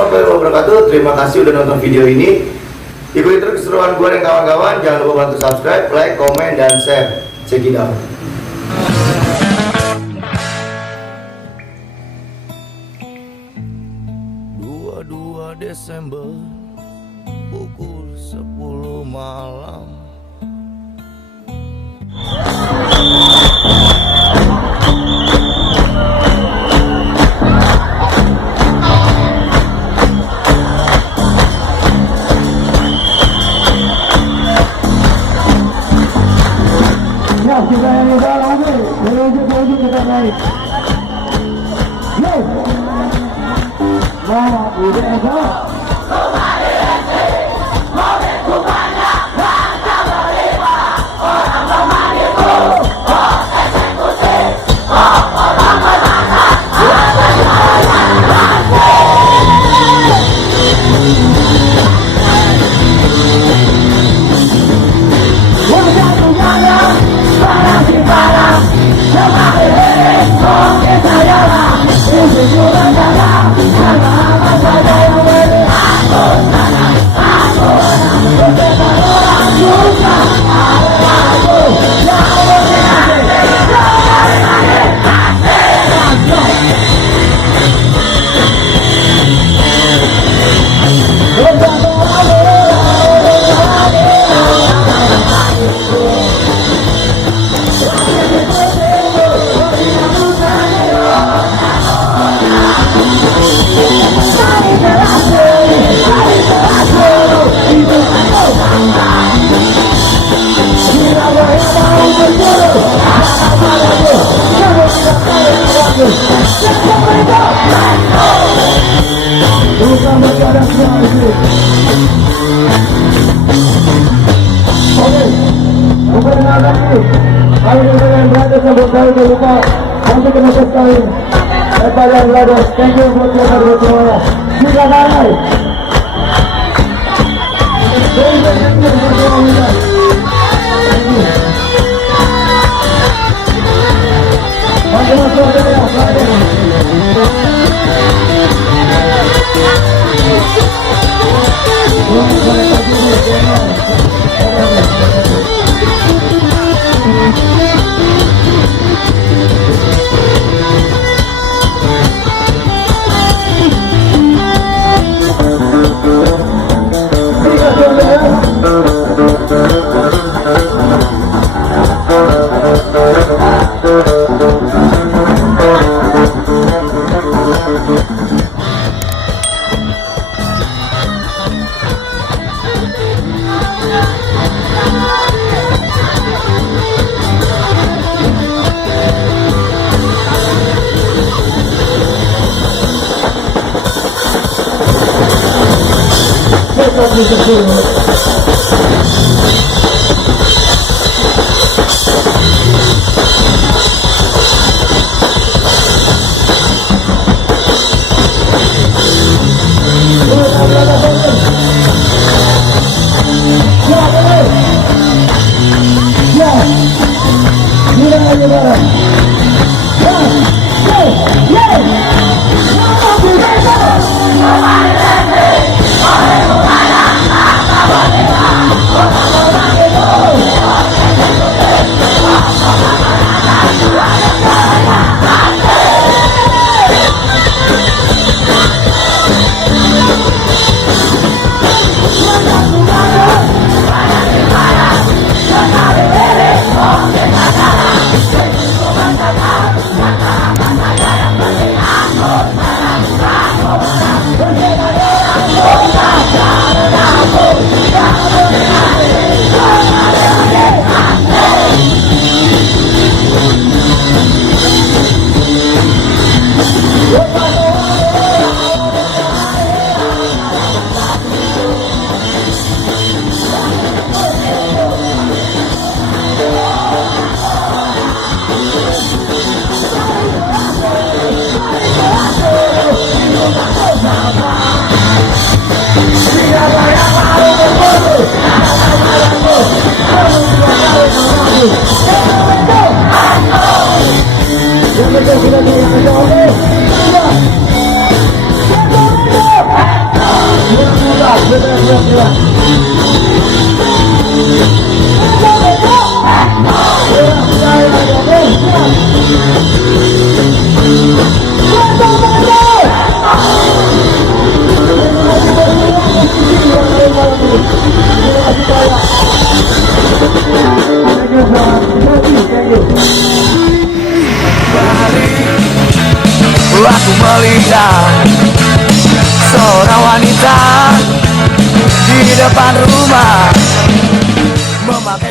warahmatullahi wabarakatuh. Terima kasih udah nonton video ini. Ikuti terus keseruan gue dan kawan-kawan. Jangan lupa bantu subscribe, like, komen, dan share. Check it out. 2 Desember pukul 10 malam. Ya, kita yang udah lagi menuju kita naik. Yo, bawa udah ada. Thank you buat yang berdoa. Kita naik. Sudah Aku melihat seorang wanita di depan rumah memakai